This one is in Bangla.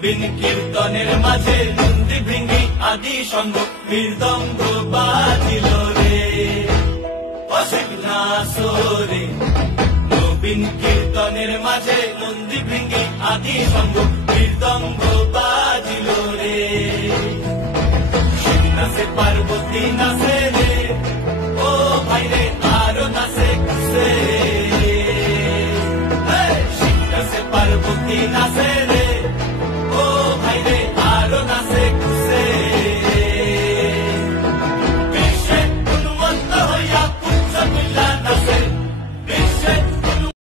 নবীন কীর্তনের মাঝে নন্দী ভৃঙ্গি আদি সঙ্গ মৃদঙ্গ বাজিল রে অসিক নাসরে। নবীন কীর্তনের মাঝে নন্দী ভৃঙ্গি আদি সঙ্গ মৃদঙ্গ বাজিল রে। শিব নাচে পার্বতী নাচে রে, ও ভাই রে আরো নাচে কাছে। শিব নাচে পার্বতী নাচে